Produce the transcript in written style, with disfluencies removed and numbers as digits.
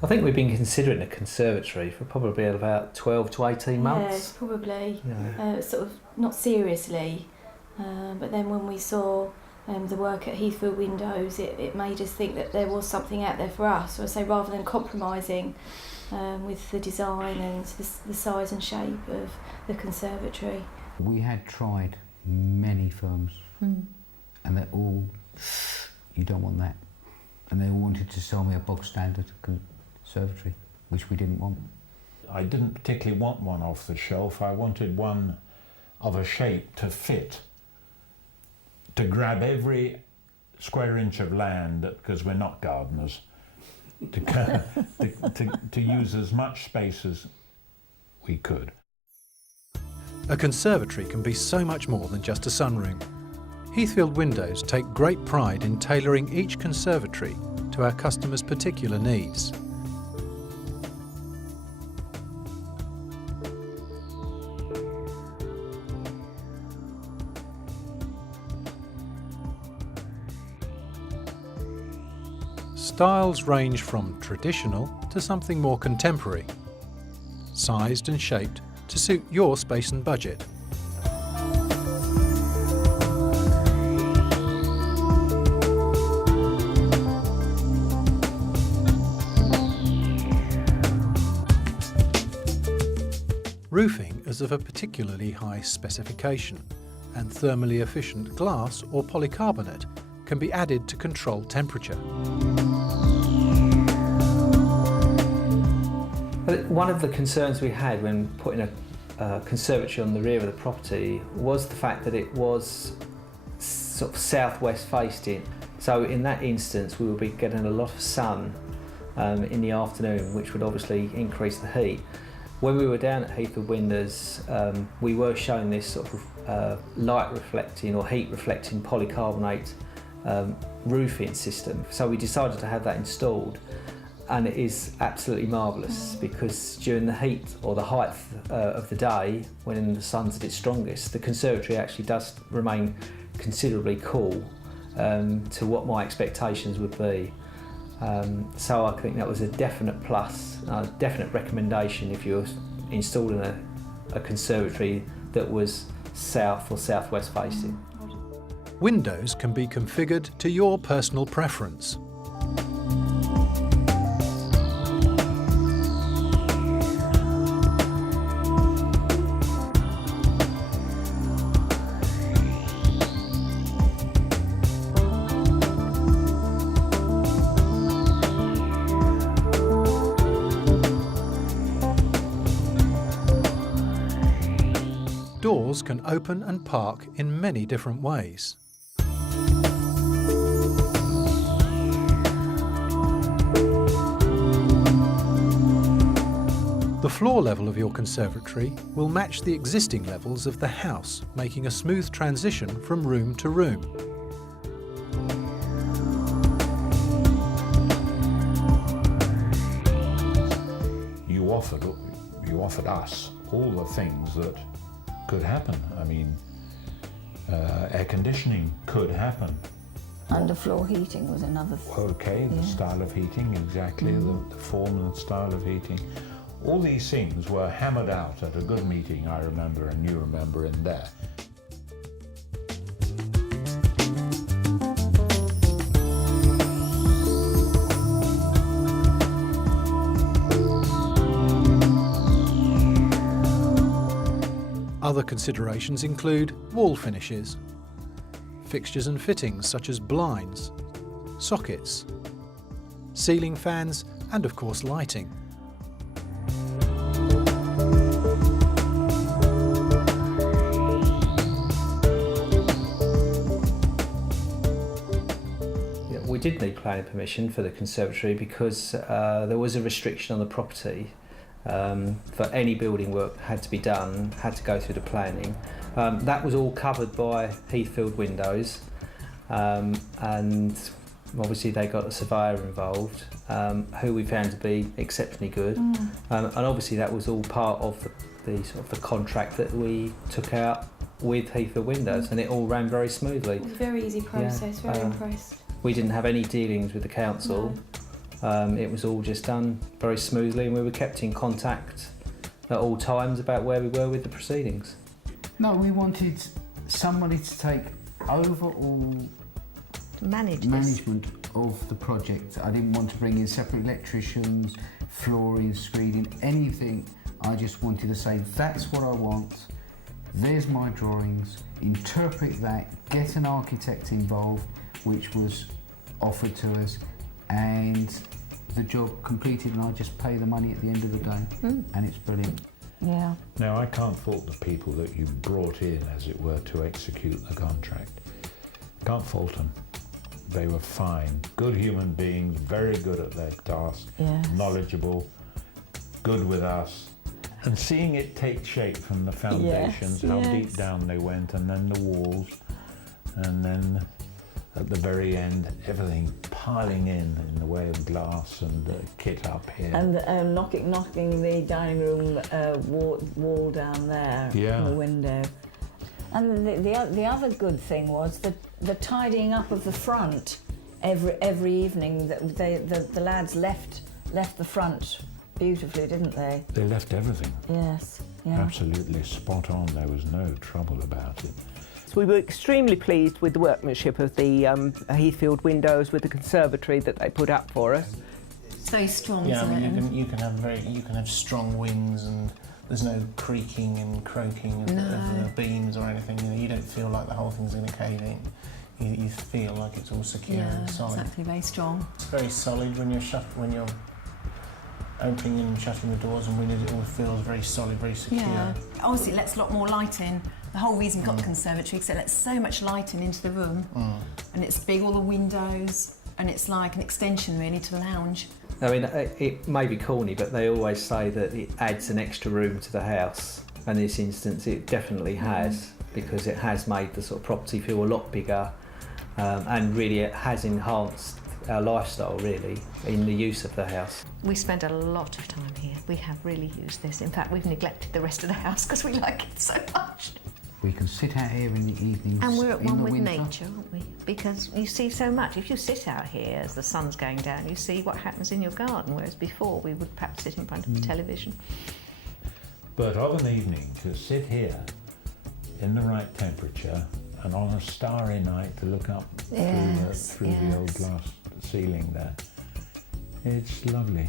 I think we've been considering a conservatory for probably about 12 to 18 months. Yeah, probably. Yeah. Sort of not seriously, but then when we saw the work at Heathfield Windows, it made us think that there was something out there for us. So I say, rather than compromising with the design and the size and shape of the conservatory. We had tried many firms, and they're all, you don't want that. And they all wanted to sell me a bog standard conservatory, which we didn't want. I didn't particularly want one off the shelf. I wanted one of a shape to fit, to grab every square inch of land, because we're not gardeners, to use as much space as we could. A conservatory can be so much more than just a sunroom. Heathfield Windows take great pride in tailoring each conservatory to our customers' particular needs. Styles range from traditional to something more contemporary, sized and shaped to suit your space and budget. Roofing is of a particularly high specification, and thermally efficient glass or polycarbonate can be added to control temperature. One of the concerns we had when putting a conservatory on the rear of the property was the fact that it was sort of southwest facing. So in that instance we would be getting a lot of sun in the afternoon, which would obviously increase the heat. When we were down at Heathfield Windows, we were shown this sort of light reflecting or heat reflecting polycarbonate roofing system. So we decided to have that installed, and it is absolutely marvellous because during the heat or the height of the day, when the sun's at its strongest, the conservatory actually does remain considerably cool to what my expectations would be. So I think that was a definite plus, a definite recommendation if you're installing a conservatory that was south or southwest facing. Windows can be configured to your personal preference. Doors can open and park in many different ways. The floor level of your conservatory will match the existing levels of the house, making a smooth transition from room to room. You offered us all the things that could happen. I mean, air conditioning could happen. Underfloor heating was another Okay, the style of heating, exactly, the form and style of heating. All these things were hammered out at a good meeting, I remember, and you remember in there. Other considerations include wall finishes, fixtures and fittings such as blinds, sockets, ceiling fans, and of course lighting. We did need planning permission for the conservatory because there was a restriction on the property. For any building work had to be done, had to go through the planning. That was all covered by Heathfield Windows, and obviously they got a surveyor involved, who we found to be exceptionally good. And obviously that was all part of the sort of the contract that we took out with Heathfield Windows, and it all ran very smoothly. It was a very easy process, very impressed. We didn't have any dealings with the council. It was all just done very smoothly, and we were kept in contact at all times about where we were with the proceedings. No, we wanted somebody to take overall management of the project. I didn't want to bring in separate electricians, flooring, screening, anything. I just wanted to say, that's what I want, there's my drawings, interpret that, get an architect involved, which was offered to us, and the job completed, and I just pay the money at the end of the day, and it's brilliant. Yeah. Now, I can't fault the people that you brought in, as it were, to execute the contract. Can't fault them. They were fine, good human beings, very good at their task, Yes. knowledgeable, good with us. And seeing it take shape from the foundations, how deep down they went, and then the walls, and then at the very end, everything piling in the way of glass and kit up here. And knocking the dining room wall down there, Yeah. the window. And the other good thing was the tidying up of the front. Every evening, the lads left the front beautifully, didn't they? They left everything. Yes. Yeah. Absolutely spot on. There was no trouble about it. So we were extremely pleased with the workmanship of the Heathfield Windows, with the conservatory that they put up for us. It's very strong, Yeah, isn't I it? mean, you can have strong winds, and there's no creaking and croaking of the beams or anything. You know, you don't feel like the whole thing's going to cave in. You feel like it's all secure and solid. Exactly, very strong. It's very solid when you're opening and shutting the doors and windows. It all feels very solid, very secure. Yeah. Obviously, it lets a lot more light in. The whole reason we got the conservatory, because it lets so much light into the room, and it's big, all the windows, and it's like an extension really to the lounge. I mean, it may be corny, but they always say that it adds an extra room to the house. And in this instance, it definitely has, because it has made the sort of property feel a lot bigger, and really it has enhanced our lifestyle, really, in the use of the house. We spend a lot of time here. We have really used this. In fact, we've neglected the rest of the house because we like it so much. We can sit out here in the evenings. And we're at in one the with winter. nature, aren't we? Because you see so much. If you sit out here as the sun's going down, you see what happens in your garden, whereas before we would perhaps sit in front of the television. But of an evening, to sit here in the right temperature and on a starry night to look up through the old glass ceiling there, it's lovely.